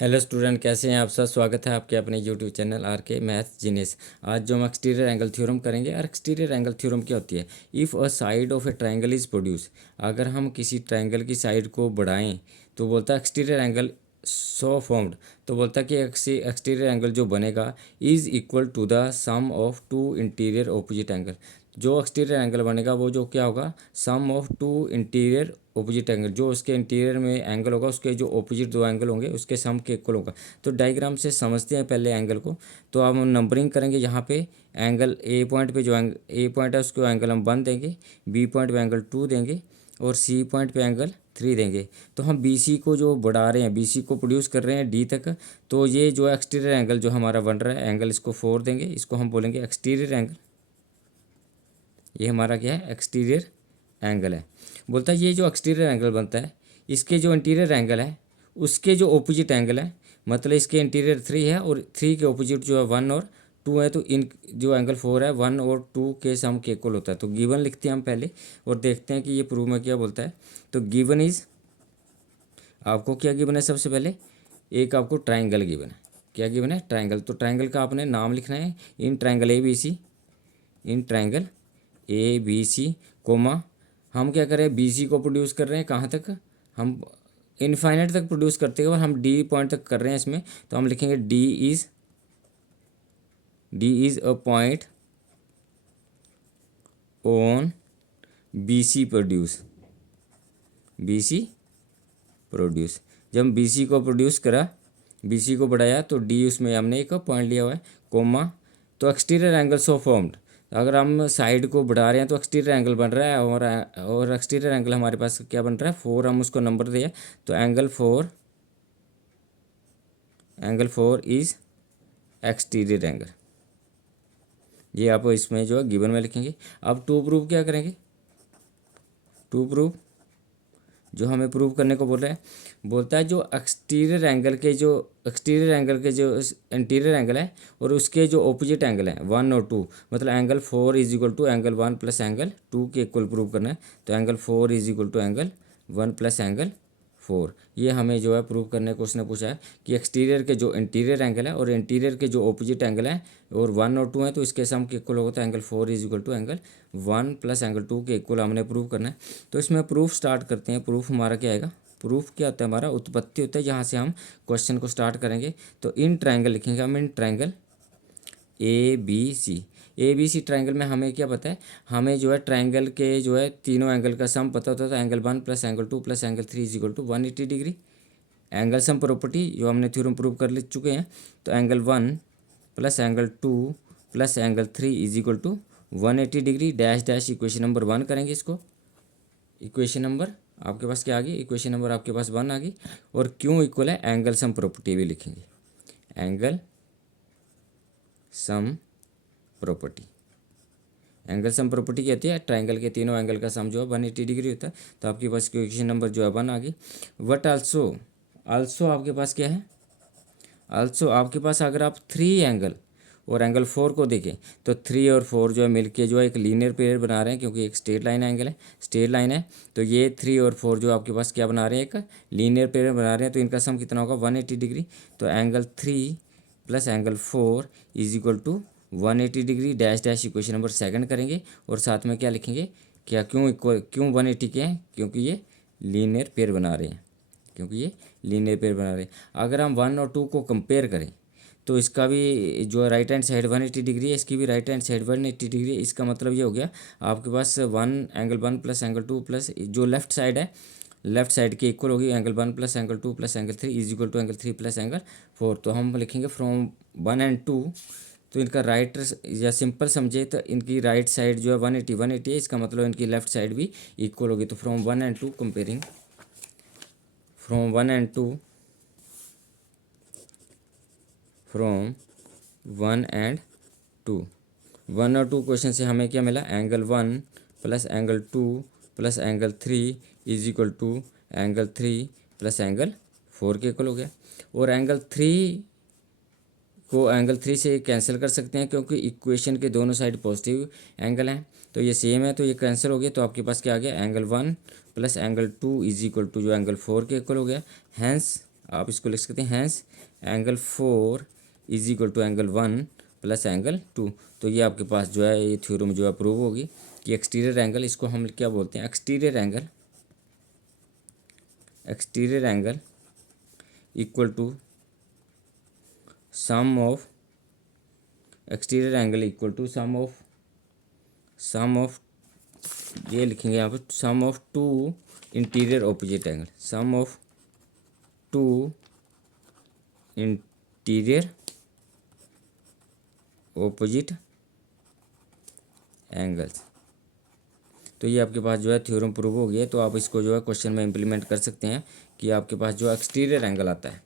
Hello student, कैसे हैं आप सब। स्वागत है आपके अपने यूट्यूब चैनल आर के मैथ जीनियस। आज जो हम एक्सटीरियर एंगल थ्योरम करेंगे। और एक्सटीरियर एंगल थ्योरम क्या होती है? If a side of A triangle is produce, अगर हम किसी ट्राइंगल की साइड को बढ़ाएं तो बोलता है एक्सटीरियर एंगल सो फॉर्म्ड। तो बोलता है कि एक्सटीरियर एंगल जो बनेगा is equal to the sum of two interior opposite angle. जो एक्सटीरियर एंगल बनेगा वो जो क्या होगा, sum of two interior opposite angle. जो उसके इंटीरियर में एंगल होगा उसके जो ऑपोजिट दो एंगल होंगे उसके सम के इक्वल होगा। तो डायग्राम से समझते हैं पहले एंगल को। तो अब हम नंबरिंग करेंगे। यहाँ पे एंगल ए पॉइंट पे जो ए पॉइंट है उसको एंगल हम 1 देंगे, बी पॉइंट पे एंगल 2 देंगे और सी पॉइंट पे एंगल 3 देंगे। तो हम बी सी को जो बढ़ा रहे हैं, बी सी को प्रोड्यूस कर रहे हैं डी तक। तो ये जो एक्सटीरियर एंगल जो हमारा बन रहा है एंगल, इसको 4 देंगे, इसको हम बोलेंगे एक्सटीरियर एंगल। ये हमारा क्या है, एक्सटीरियर एंगल है। बोलता है ये जो एक्सटीरियर एंगल बनता है इसके जो इंटीरियर एंगल है उसके जो ऑपोजिट एंगल है, मतलब इसके इंटीरियर 3 है और 3 के ऑपोजिट जो है 1 और 2 है। तो इन जो एंगल 4 है 1 और 2 के सम के इक्वल होता है। तो गिवन लिखते हैं हम पहले और देखते हैं कि ये प्रूव में क्या बोलता है। तो गिवन इज, आपको क्या गिवन है, सबसे पहले एक आपको ट्राइंगल गिवन है। क्या गिवन है? ट्राइंगल। तो ट्राइंगल का आपने नाम लिखना है, in triangle A B C, in triangle A B C comma. हम क्या करें, बी सी को प्रोड्यूस कर रहे हैं कहाँ तक, हम इनफाइनाइट तक प्रोड्यूस करते हैं और हम डी पॉइंट तक कर रहे हैं इसमें। तो हम लिखेंगे D is a point on B C produce, B C produce. जब हम बी सी को प्रोड्यूस करा, बी सी को बढ़ाया तो डी उसमें हमने एक पॉइंट लिया हुआ है कोमा। तो एक्सटीरियर एंगल सो फॉर्म्ड, अगर हम साइड को बढ़ा रहे हैं तो एक्सटीरियर एंगल बन रहा है और एक्सटीरियर एंगल हमारे पास क्या बन रहा है, 4। हम उसको नंबर दिया तो angle 4, angle 4 is exterior angle. ये आप इसमें जो है गिवन में लिखेंगे। अब टू प्रूव क्या करेंगे, टू प्रूव जो हमें प्रूव करने को बोल रहा है, बोलता है जो एक्सटीरियर एंगल के जो इंटीरियर एंगल है और उसके जो ऑपोजिट एंगल है 1 और 2, मतलब angle 4 is equal to angle 1 plus angle 2 के इक्वल प्रूव करना है। तो angle 4 is equal to angle 1 plus angle 4। ये हमें जो है प्रूव करने को उसने पूछा है कि एक्सटीरियर के जो इंटीरियर एंगल है और इंटीरियर के जो ऑपोजिट एंगल है और 1 और 2 है तो इसके सम के इक्वल होगा। तो angle 4 is equal to angle 1 plus angle 2 के इक्वल हमने प्रूव करना है। तो इसमें प्रूफ स्टार्ट करते हैं। प्रूफ हमारा क्या आएगा, प्रूफ क्या होता है हमारा, उत्पत्ति होता है जहाँ से हम क्वेश्चन को स्टार्ट करेंगे। तो इन ट्राइंगल लिखेंगे हम, in triangle A B C. A B C triangle में हमें क्या पता है, हमें जो है ट्राइंगल के जो है तीनों एंगल का सम पता होता है। तो angle 1 plus angle 2 plus angle 3 is equal to 180 degree. Angle sum property जो हमने थ्योरम प्रूव कर ले चुके हैं। तो angle 1 plus angle 2 plus angle 3 is equal to 180 degree. Dash dash equation number 1 करेंगे इसको। इक्वेशन नंबर आपके पास क्या आ गई, इक्वेशन नंबर आपके पास 1 आ गई। और क्यों इक्वल है, एंगल सम प्रॉपर्टी भी लिखेंगे। Angle sum property, angle sum property कहती है ट्राइंगल के तीनों एंगल का सम जो है 180 डिग्री होता है। तो आपके पास इक्वेशन नंबर जो है 1 आ गई। वट आल्सो, आल्सो आपके पास क्या है, आल्सो आपके पास अगर आप 3 एंगल और एंगल 4 को देखें तो 3 और 4 जो है मिलके जो है एक लीनियर पेयर बना रहे हैं, क्योंकि एक स्ट्रेट लाइन एंगल है, स्ट्रेट लाइन है। तो ये 3 और 4 जो आपके पास क्या बना रहे हैं, एक लीनियर पेयर बना रहे हैं। तो इनका सम कितना होगा, 180 डिग्री। तो angle 3 plus angle 4 is equal to 180 degree. Dash dash equation number 2 करेंगे और साथ में क्या लिखेंगे, क्या क्यों इक्वल, क्यों 180 के हैं, क्योंकि ये लीनियर पेयर बना रहे हैं, क्योंकि ये लीनियर पेयर बना रहे हैं। अगर हम 1 और 2 को कंपेयर करें तो इसका भी जो राइट हैंड साइड 180 डिग्री है, इसकी भी राइट हैंड साइड 180 डिग्री है। इसका मतलब ये हो गया आपके पास एंगल 1 प्लस एंगल 2 प्लस जो लेफ्ट साइड है, लेफ्ट साइड की इक्वल होगी angle 1 plus angle 2 plus angle 3 is equal to angle 3 plus angle 4। तो हम लिखेंगे फ्रॉम 1 एंड 2। तो इनका राइट या सिंपल समझे तो इनकी राइट साइड जो है 180 है, इसका मतलब इनकी लेफ्ट साइड भी इक्वल होगी। तो from 1 and 2 comparing, from 1 and 2, from 1 and 2, 1 और 2 क्वेश्चन से हमें क्या मिला, angle 1 plus angle 2 plus angle 3 is equal to angle 3 plus angle 4 के इक्वल हो गया। और एंगल 3 को एंगल 3 से कैंसिल कर सकते हैं, क्योंकि इक्वेशन के दोनों साइड पॉजिटिव एंगल हैं। तो ये सेम है, तो ये कैंसिल हो गया। तो आपके पास क्या आ गया, angle 1 plus angle 2 is equal to जो एंगल 4 के इक्वल हो गया। हैंस आप इसको लिख सकते हैं hence angle 4 is equal to angle 1 plus angle 2। तो ये आपके पास जो है ये थ्योरम जो है प्रूव होगी कि एक्सटीरियर एंगल, इसको हम क्या बोलते हैं, exterior angle equal to sum of exterior angle equal to sum of ये लिखेंगे यहाँ पे sum of two interior opposite angle, sum of two interior opposite angles. तो ये आपके पास जो है थ्योरम प्रूव हो गया है। तो आप इसको जो है क्वेश्चन में इंप्लीमेंट कर सकते हैं कि आपके पास जो एक्सटीरियर एंगल आता है,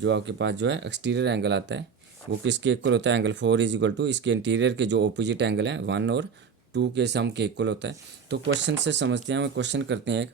जो आपके पास जो है एक्सटीरियर एंगल आता है वो किसके इक्वल होता है, एंगल 4 इज इक्वल टू इसके इंटीरियर के जो ऑपोजिट एंगल हैं 1 और 2 के सम के इक्वल होता है। तो क्वेश्चन से समझते हैं, हम क्वेश्चन करते हैं, एक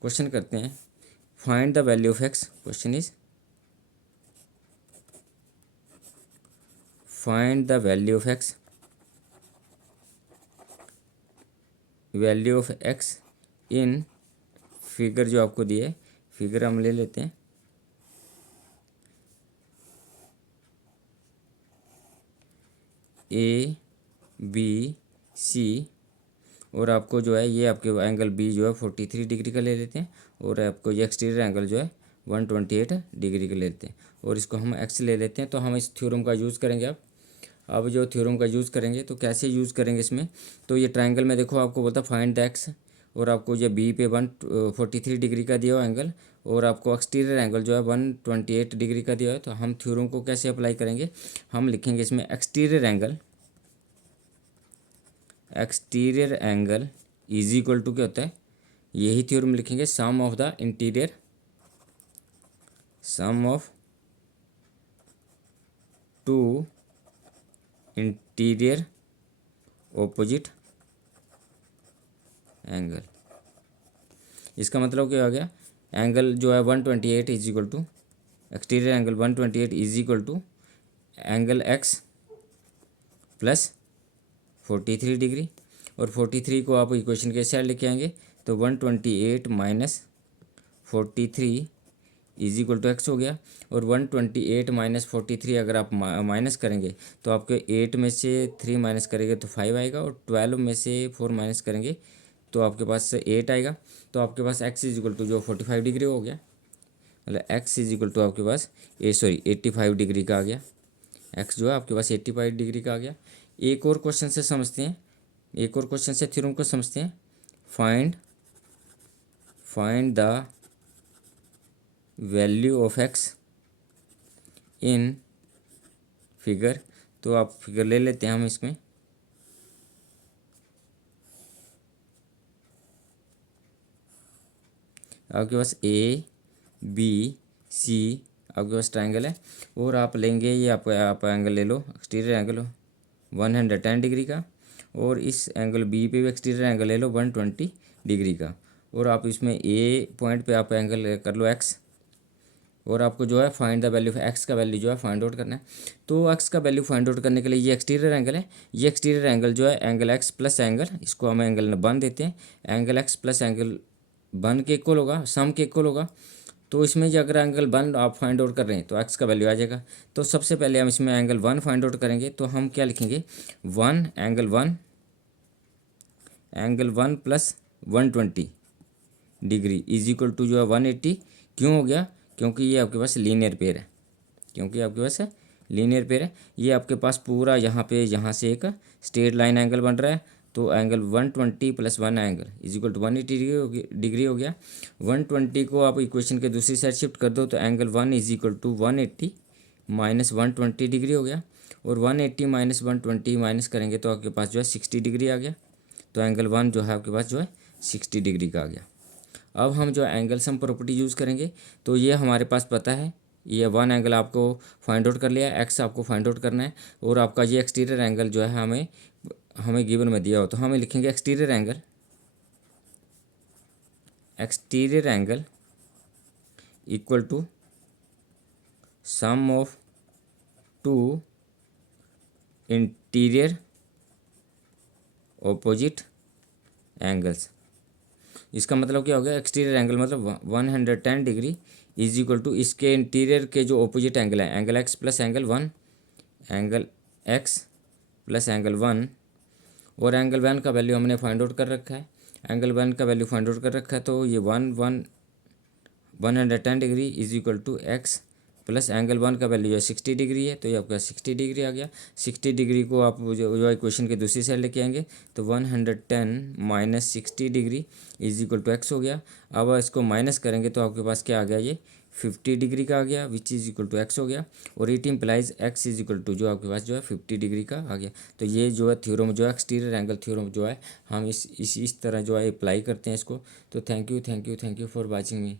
क्वेश्चन करते हैं, find the value of x. Question is find the value of x, value of x in figure जो आपको दिए, फिगर हम ले लेते हैं ए बी सी, और आपको जो है ये आपके एंगल बी जो है 43 डिग्री का ले लेते हैं, और आपको ये एक्सटीरियर एंगल जो है 128 डिग्री का ले लेते हैं, और इसको हम एक्स ले लेते हैं। तो हम इस थ्योरम का यूज़ करेंगे। अब जो थ्योरम का यूज़ करेंगे तो कैसे यूज़ करेंगे इसमें, तो ये ट्राइंगल में देखो आपको बोलता फाइंड द एक्स, और आपको ये बी पे 143 डिग्री का दिया हुआ एंगल, और आपको एक्सटीरियर एंगल जो है 128 डिग्री का दिया है। तो हम थ्योरम को कैसे अप्लाई करेंगे, हम लिखेंगे इसमें exterior angle is equal to क्या होता है, यही थ्योरम लिखेंगे, sum of the interior, sum of two interior opposite angle. इसका मतलब क्या हो गया, एंगल जो है 128 is equal to exterior angle 128 is equal to angle X plus 43 degree, और 43 को आप इक्वेशन के साइड लेके आएंगे तो 128 minus 43 is equal to X हो गया, और 128 माइनस 43 अगर आप माइनस करेंगे तो आपके 8 में से 3 माइनस करेंगे तो 5 आएगा, और 12 में से 4 माइनस करेंगे तो आपके पास 8 आएगा। तो आपके पास एक्स इज इक्वल टू जो 45 डिग्री हो गया, मतलब एक्स इज इक्वल टू आपके पास 85 डिग्री का आ गया, एक्स जो है आपके पास 85 डिग्री का आ गया। एक और क्वेश्चन से समझते हैं, एक और क्वेश्चन से थ्योरम को समझते हैं, find the value of x in figure. तो आप फिगर ले लेते हैं हम इसमें, आपके पास ए बी सी आपके पास ट्राइंगल है, और आप लेंगे ये आप एंगल ले लो, एक्सटीरियर एंगल 110 डिग्री का, और इस एंगल बी पे भी एक्सटीरियर एंगल ले लो 120 डिग्री का, और आप इसमें ए पॉइंट पे आप एंगल कर लो एक्स, और आपको जो है find the value of x का वैल्यू जो है फाइंड आउट करना है। तो एक्स का वैल्यू फाइंड आउट करने के लिए ये एक्सटीरियर एंगल है, ये एक्सटीरियर एंगल जो है एंगल एक्स प्लस एंगल, इसको हम एंगल 1 देते हैं, एंगल एक्स प्लस एंगल 1 के इक्वल होगा, सम के इक्वल होगा। तो इसमें जो अगर एंगल 1 आप फाइंड आउट कर रहे हैं तो एक्स का वैल्यू आ जाएगा। तो सबसे पहले हम इसमें एंगल 1 फाइंड आउट करेंगे, तो हम क्या लिखेंगे, angle one plus 120 degree is equal to जो है 180। क्यों हो गया, क्योंकि ये आपके पास लीनियर पेयर है, क्योंकि आपके पास लीनियर पेयर है। ये आपके पास पूरा यहाँ पे यहाँ से एक स्ट्रेट लाइन एंगल बन रहा है, तो angle 120 plus 1 angle is equal to 180 degree हो गया। 120 को आप इक्वेशन के दूसरी साइड शिफ्ट कर दो तो angle 1 is equal to 180 minus 120 degree हो गया, और 180 माइनस 120 माइनस करेंगे तो आपके पास जो है 60 डिग्री आ गया। तो एंगल 1 जो है आपके पास जो है 60 डिग्री का आ गया। अब हम जो एंगल सम प्रॉपर्टी यूज़ करेंगे, तो ये हमारे पास पता है, ये 1 एंगल आपको फाइंड आउट कर लिया, एक्स आपको फाइंड आउट करना है, और आपका ये एक्सटीरियर एंगल जो है हमें गिवन में दिया हो, तो हमें लिखेंगे exterior angle equal to sum of two interior opposite angles. इसका मतलब क्या हो गया, एक्सटीरियर एंगल मतलब 110 डिग्री इज इक्वल टू इसके इंटीरियर के जो ऑपोजिट एंगल है, angle X plus angle one, angle X plus angle one, और एंगल वन का वैल्यू हमने फाइंड आउट कर रखा है, एंगल वन का वैल्यू फाइंड आउट कर रखा है, तो ये 110 degree is equal to X plus angle one का वैल्यू है 60 डिग्री है, तो ये आपका 60 डिग्री आ गया। 60 डिग्री को आप जो इक्वेशन के दूसरी साइड लेके आएंगे तो 110 minus 60 degree is equal to X हो गया। अब इसको माइनस करेंगे तो आपके पास क्या आ गया, ये 50 डिग्री का आ गया, which is equal to X हो गया, और it implies X is equal to जो आपके पास जो है 50 डिग्री का आ गया। तो ये जो है थ्योरम जो है एक्सटीरियर एंगल थ्योरम जो है हम इस तरह जो है अप्लाई करते हैं इसको। तो thank you for watching me.